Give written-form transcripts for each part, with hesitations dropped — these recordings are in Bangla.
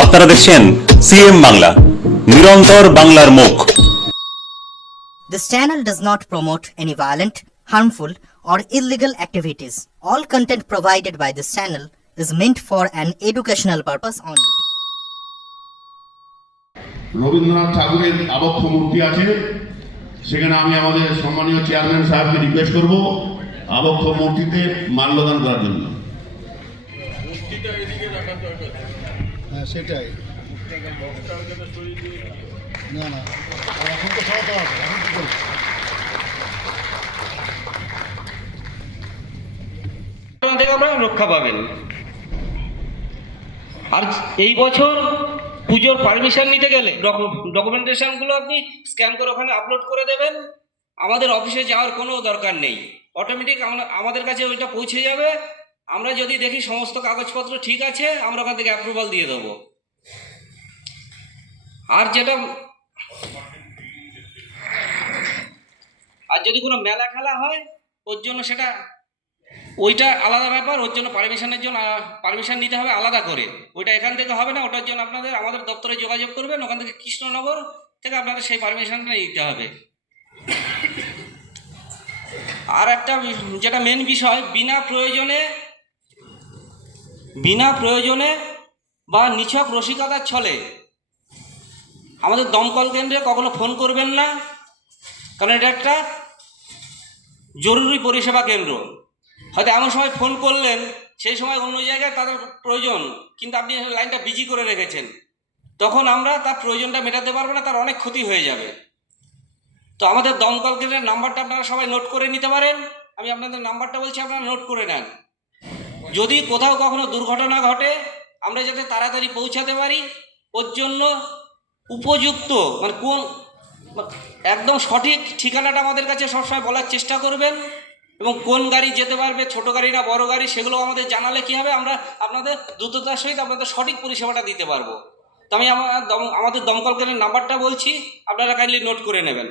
আপনারা দেখছেন সিএম বাংলা, নিরন্তর বাংলার মুখ। This channel does not promote any violent, harmful, or illegal activities. All content provided by this channel is meant for an educational purpose only. Rabindranath ঠাকুরের আবক্ষ মূর্তি আছে, সেখানে আমি আমাদের সম্মানীয় চেয়ারম্যান সাহেবকে রিকোয়েস্ট করব আবক্ষ মূর্তিতে মাল্যদান করার জন্য। হ্যাঁ সেটাই, না না এখন তো সবাই আছে, এখন কি করবো? থেকে আপনারা রক্ষা পাবেন। আর এই বছর পুজোর পারমিশন নিতে গেলে ডকুমেন্টেশনগুলো আপনি স্ক্যান করে ওখানে আপলোড করে দেবেন। আমাদের অফিসে যাওয়ার কোনো দরকার নেই, অটোমেটিক আমাদের কাছে ওইটা পৌঁছে যাবে। আমরা যদি দেখি সমস্ত কাগজপত্র ঠিক আছে, আমরা ওখান থেকে অ্যাপ্রুভাল দিয়ে দেবো। আর যদি কোনো মেলা খেলা হয় ওর জন্য ওইটা আলাদা ব্যাপার, ওর জন্য পারমিশন নিতে হবে আলাদা করে। ওইটা এখান থেকে হবে না, ওটার জন্য আমাদের দপ্তরে যোগাযোগ করবেন, ওখান থেকে কৃষ্ণনগর থেকে আপনাদের সেই পারমিশনটা নিতে হবে। আর একটা যেটা মেন বিষয়, বিনা প্রয়োজনে বা নিছক রসিকতার ছলে আমাদের দমকল কেন্দ্রে কখনো ফোন করবেন না, কারণ এটা একটা জরুরি পরিষেবা কেন্দ্র। হয়তো এমন সময় ফোন করলেন, সেই সময় অন্য জায়গায় তাদের প্রয়োজন, কিন্তু আপনি লাইনটা বিজি করে রেখেছেন, তখন আমরা তার প্রয়োজনটা মেটাতে পারবো না, তার অনেক ক্ষতি হয়ে যাবে। তো আমাদের দমকল কেন্দ্রের নাম্বারটা আপনারা সবাই নোট করে নিতে পারেন। আমি আপনাদের নাম্বারটা বলছি, আপনারা নোট করে নেন। যদি কোথাও কখনো দুর্ঘটনা ঘটে, আমরা যাতে তাড়াতাড়ি পৌঁছাতে পারি, ওর জন্য উপযুক্ত একদম সঠিক ঠিকানাটা আমাদের কাছে সবসময় বলার চেষ্টা করবেন। এবং কোন গাড়ি যেতে পারবে, ছোট গাড়ি না বড় গাড়ি, সেগুলো আমাদের জানালে কী হবে, আমরা আপনাদের দ্রুততার সহিত আপনাদের সঠিক পরিষেবাটা দিতে পারবো। তো আমি আমাদের দমকল কেন্দ্রের নাম্বারটা বলছি, আপনারা কাইন্ডলি নোট করে নেবেন।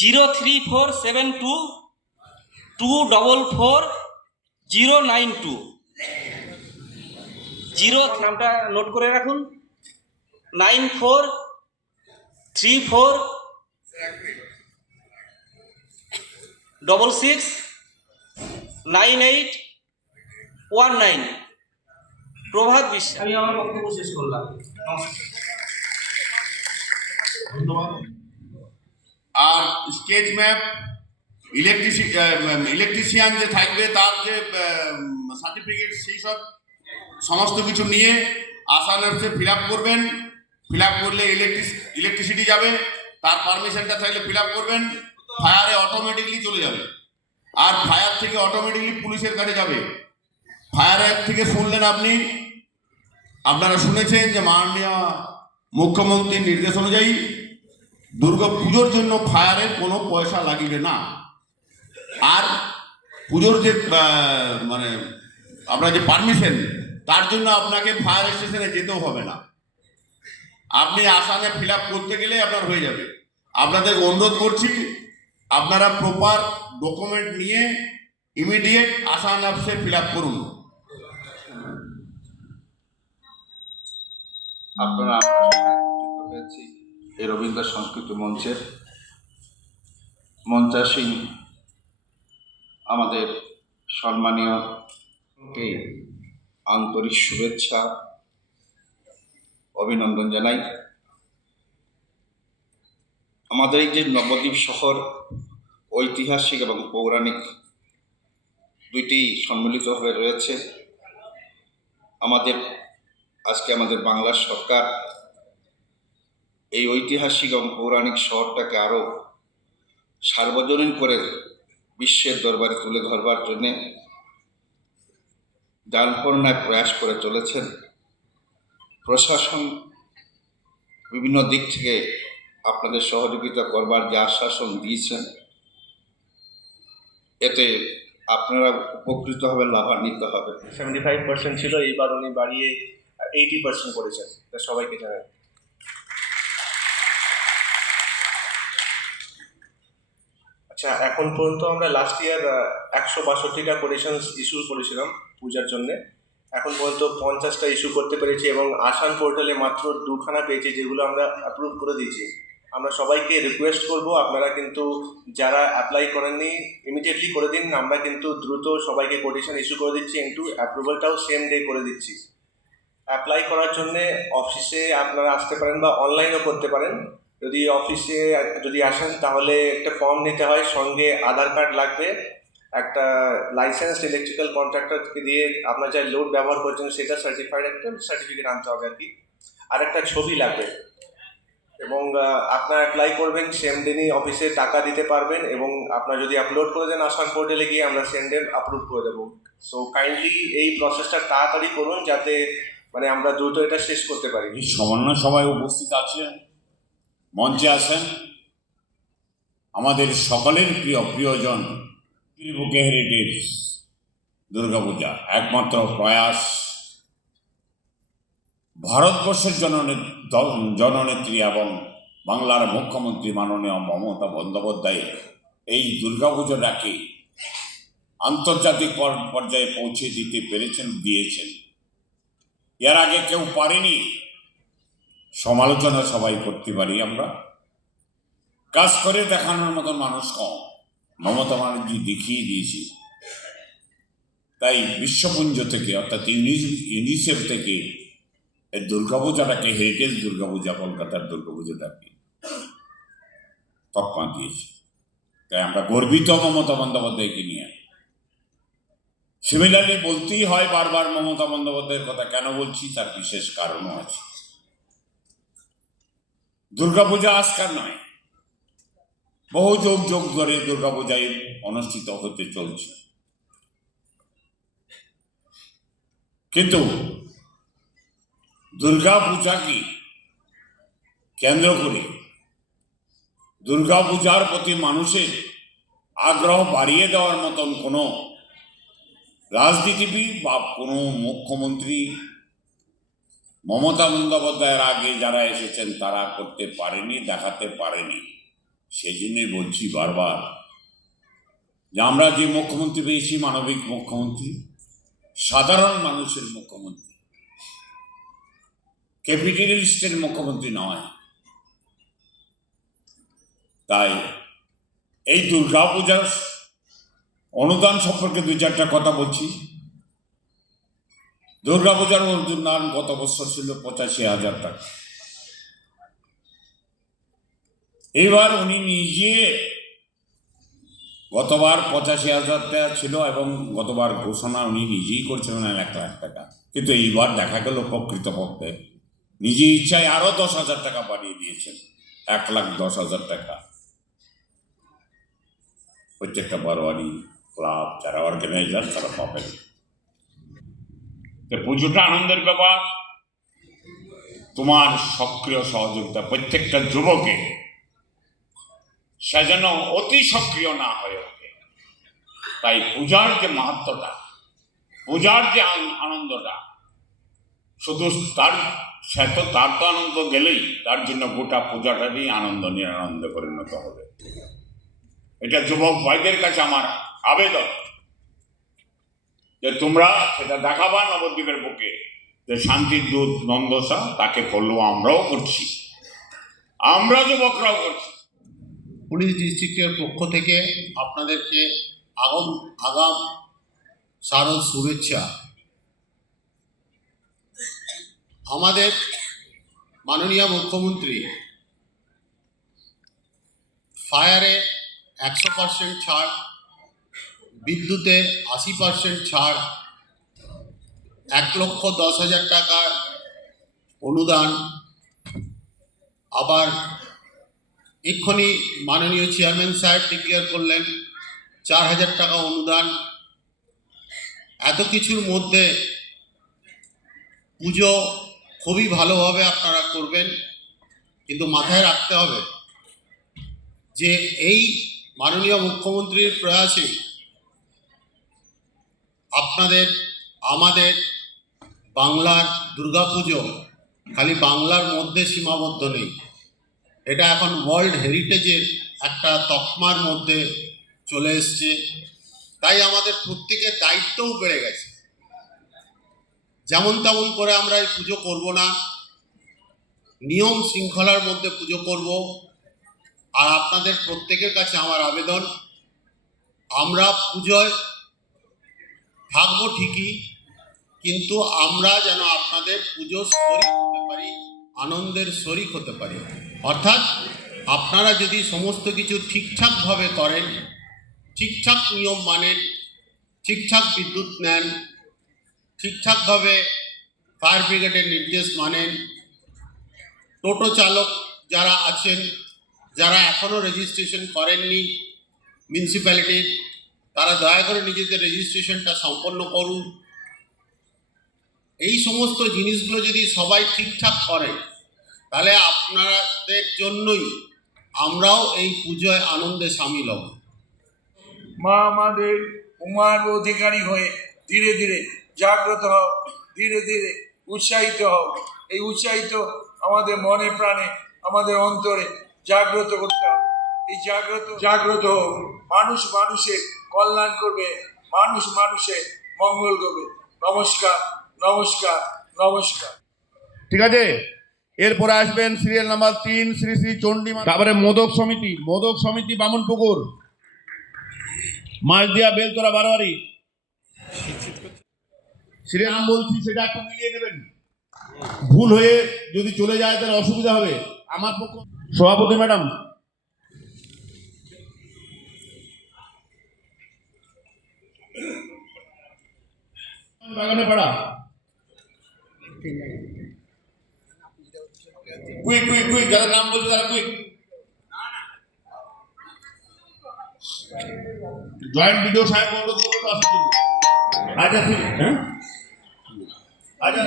03472244092। নামটা নোট করে রাখুন। 9434669819। প্রভাত বিশ্বাস। আমি আমার বক্তব্য শেষ করলাম। ধন্যবাদ। আর স্কেচ ম্যাপ, ইলেকট্রিশিয়ান যে থাকবে তার যে সার্টিফিকেট, সেই সব সমস্ত কিছু নিয়ে আসানসে ফিল আপ করবেন। ফিল আপ করলে ইলেকট্রিসিটি যাবে, তার পারমিশনটা থাকলে ফিল আপ করবেন, ফায়ারে অটোমেটিকলি চলে যাবে। আর ফায়ার থেকে অটোমেটিকলি পুলিশের কাছে যাবে। ফায়ার অ্যাক্ট থেকে শুনলেন আপনারা শুনেছেন যে মাননীয় মুখ্যমন্ত্রীর নির্দেশ অনুযায়ী দুর্গা পুজোর জন্য ফায়ারের কোনো পয়সা লাগিবে না। আর পুজোর যে আপনার যে পারমিশন, তার জন্য আপনাকে ফায়ার স্টেশনে যেতেও হবে না। আপনি আসানে ফিল আপ করতে গেলে আপনার হয়ে যাবে। আপনাদের অনুরোধ করছি, আপনারা প্রপার ডকুমেন্ট নিয়ে ইমিডিয়েট আসান অ্যাপসে ফিল আপ করুন। আপনারা হয়েছি এই রবীন্দ্র সংস্কৃতি মঞ্চের মঞ্চাসীন আমাদের সম্মানীয় আন্তরিক শুভেচ্ছা অভিনন্দন জানাই। আমাদের এই যে নবদ্বীপ শহর ঐতিহাসিক এবং পৌরাণিক দুইটি সম্মিলিতভাবে রয়েছে। আজকে আমাদের বাংলার সরকার এই ঐতিহাসিক এবং পৌরাণিক শহরটাকে আরও সার্বজনীন করে বিশ্বের দরবারে তুলে ধরবার জন্যে ডানপর্নায় প্রয়াস করে চলেছেন। প্রশাসন বিভিন্ন দিক থেকে আপনাদের সহযোগিতা করবার যে আশ্বাসন দিয়েছেন, এতে আপনারা উপকৃত হবেন, লাভান্বিত হবেন। 75% ছিল, এইবার উনি বাড়িয়ে 80% করেছেন, এটা সবাইকে জানাই। আচ্ছা, এখন পর্যন্ত আমরা লাস্ট ইয়ার 162টা কোটেশনস ইস্যু করেছিলাম পূজার জন্যে। এখন পর্যন্ত 50টা ইস্যু করতে পেরেছি এবং আসান পোর্টালে মাত্র 2খানা পেয়েছি, যেগুলো আমরা অ্যাপ্রুভ করে দিয়েছি। আমরা সবাইকে রিকোয়েস্ট করব, আপনারা কিন্তু যারা অ্যাপ্লাই করেননি ইমিডিয়েটলি করে দিন। আমরা কিন্তু দ্রুত সবাইকে কোটেশন ইস্যু করে দিচ্ছি, কিন্তু অ্যাপ্রুভালটাও সেম ডে করে দিচ্ছি। অ্যাপ্লাই করার জন্যে অফিসে আপনারা আসতে পারেন বা অনলাইনও করতে পারেন। যদি অফিসে যদি আসেন তাহলে একটা ফর্ম নিতে হয়, সঙ্গে আধার কার্ড লাগবে, একটা লাইসেন্সড ইলেকট্রিক্যাল কন্ট্রাক্টরকে দিয়ে আপনার যা লোড ব্যবহার করছেন সেটা সার্টিফাইড একটা সার্টিফিকেট আনতে হবে আর কি, আর একটা ছবি লাগবে। এবং আপনার অ্যাপ্লাই করবেন, সেম দিনই অফিসে টাকা দিতে পারবেন, এবং আপনার যদি আপলোড করে দেন আসান পোর্টালে গিয়ে আমরা সেম ডে আপলোড করে দেবো। সো কাইন্ডলি এই প্রসেসটা তাড়াতাড়ি করুন, যাতে মানে আমরা দ্রুত এটা শেষ করতে পারি। এই সমন্বয় সভায় উপস্থিত আছেন, মঞ্চে আছেন আমাদের সকলের প্রিয়জন বুকে হেরিটেজ দুর্গাপূজা, একমাত্র প্রয়াস ভারতবর্ষের জননেত্রী এবং বাংলার মুখ্যমন্ত্রী মাননীয় মমতা বন্দ্যোপাধ্যায় এই দুর্গাপুজোটাকে আন্তর্জাতিক পর্যায়ে পৌঁছে দিতে দিয়েছেন। এর আগে কেউ পারেনি। সমালোচনা সবাই করতে পারি আমরা, কাজ করে দেখানোর মতন মানুষ কম। মমতা ব্যানার্জি দেখিয়ে দিয়েছি। তাই বিশ্বপুঞ্জ থেকে অর্থাৎ ইউনিসেফ থেকে এই দুর্গাপূজাটাকে হেরিটেজ দুর্গাপূজা, কলকাতার দুর্গাপূজাটাকে তকমা দিয়েছে। তাই আমরা গর্বিত মমতা বন্দ্যোপাধ্যায়কে নিয়ে। সিমিলারলি বলতেই হয় বারবার মমতা বন্দ্যোপাধ্যায়ের কথা। কেন বলছি তার বিশেষ কারণও আছে। দুর্গাপূজা আজকাল নয়, বহু যুগ ধরে দুর্গাপূজায় অনুষ্ঠিত হতে চলছে। কিন্তু দুর্গাপূজাকে কেন্দ্র করে দুর্গাপূজার প্রতি মানুষের আগ্রহ বাড়িয়ে দেওয়ার মতন কোনো রাজনীতিবিদ বা কোনো মুখ্যমন্ত্রী মমতা বন্দ্যোপাধ্যায়ের আগে যারা এসেছেন তারা করতে পারেনি, দেখাতে পারেনি। সেই জন্যই বলছি বারবার যে আমরা যে মুখ্যমন্ত্রী পেয়েছি, মানবিক মুখ্যমন্ত্রী, সাধারণ মানুষের মুখ্যমন্ত্রী, ক্যাপিটালিস্টের মুখ্যমন্ত্রী নয়। তাই এই দুর্গাপূজার অনুদান সম্পর্কে 2-4টা কথা বলছি। দুর্গাপূজার অনুদান গত বছর ছিল 85,000 টাকা। এবার উনি নিজে, গতবার 85,000 টাকা ছিল এবং গতবার ঘোষণা উনি নিজেই করছিলেন 1 লাখ টাকা। কিন্তু এইবার দেখা গেল প্রকৃতপক্ষে নিজে ইচ্ছায় আরো 10,000 টাকা বাড়িয়ে দিয়েছেন, 1,10,000 টাকা। প্রত্যেকটা বারোয়ারি ক্লাব যারা অর্গানাইজার তারা পাবেন। পুজোটা আনন্দের ব্যাপার, তোমার সক্রিয় সহযোগিতা প্রত্যেকটা যুবকে সে যেন অতি সক্রিয় না হয়ে ওঠে। তাই পূজার যে মাহাত্ম্যটা, পূজার যে আনন্দটা, শুধু তার তো আনন্দ গেলেই তার জন্য গোটা পূজাটারই আনন্দ নিরানন্দে পরিণত হবে। এটা যুবক ভাইদের কাছে আমার আবেদন যে তোমরা সেটা দেখাবা নবদ্বীপের বুকে, যে শান্তির দূত নন্দসা তাকে ফলো আমরাও করছি, আমরা যুবকরাও করছি। পুলিশ ডিস্ট্রিক্টের পক্ষ থেকে আপনাদেরকে আগাম শারদ শুভেচ্ছা। আমাদের মাননীয় মুখ্যমন্ত্রী ফায়ারে 100% ছাড়, বিদ্যুতে 80% ছাড়, 1,10,000 টাকার অনুদান। আবার এক্ষুনি মাননীয় চেয়ারম্যান সাহেব ডিক্লেয়ার করলেন 4,000 টাকা অনুদান। এত কিছুর মধ্যে পুজো খুবই ভালোভাবে আপনারা করবেন, কিন্তু মাথায় রাখতে হবে যে এই মাননীয় মুখ্যমন্ত্রীর প্রয়াসে আমাদের বাংলার দুর্গাপুজো খালি বাংলার মধ্যে সীমাবদ্ধ নেই, এটা এখন ওয়ার্ল্ড হেরিটেজের একটা তকমার মধ্যে চলে এসছে। তাই আমাদের প্রত্যেকের দায়িত্বও বেড়ে গেছে। যেমন তেমন করে আমরা এই পুজো করব না, নিয়ম শৃঙ্খলার মধ্যে পুজো করব। আর আপনাদের প্রত্যেকের কাছে আমার আবেদন, আমরা পুজোয় থাকবো ঠিকই, কিন্তু আমরা যেন আপনাদের পুজো শরিক হতে পারি, আনন্দের শরিক হতে পারি। অর্থাৎ আপনারা যদি সমস্ত কিছু ঠিকঠাকভাবে করেন, ঠিকঠাক নিয়ম মানেন, ঠিকঠাক বিদ্যুৎ নেন, ঠিকঠাকভাবে ফায়ার ব্রিগেডের নির্দেশ মানেন, টোটো চালক যারা আছেন, যারা এখনও রেজিস্ট্রেশন করেননি মিউনিসিপ্যালিটির, তারা দয়া করে নিজেদের রেজিস্ট্রেশনটা সম্পন্ন করুন। এই সমস্ত জিনিসগুলো যদি সবাই ঠিকঠাক করে, তাহলে আপনাদের জন্যই আমরাও এই পুজোয় আনন্দে সামিল হব। মা আমাদের উমার অধিকারী হয়ে ধীরে ধীরে জাগ্রত হও, ধীরে ধীরে উৎসাহিত হও। এই উৎসাহিত আমাদের মনে প্রাণে, আমাদের অন্তরে জাগ্রত করতে হবে। এই জাগ্রত হোক, মানুষ মানুষের কল্যাণ করবে, মানুষ মানুষের মঙ্গল করবে। নমস্কার, নমস্কার, নমস্কার। ঠিক আছে, এরপরে আসবেন সিরিয়াল নাম্বার 3 শ্রী শ্রী চণ্ডী মা। তারপরে মোদক সমিতি বামনপুকুর, মাঝদিয়া বেলতলা বারোয়ারি। সিরিয়াল নাম বলছি, সেটা একটু মিলিয়ে নেবেন। ভুল হয়ে যদি চলে যায় তাহলে অসুবিধা হবে। আমার পক্ষ সভাপতি ম্যাডাম, বাগানে পাড়া, কুইক যারা নাম বলছে তারা কুইক। জয়েন্ট ভিডিও সাহেব অনুরোধ করবো আসার জন্য। আচ্ছা ঠিক, হ্যাঁ আচ্ছা।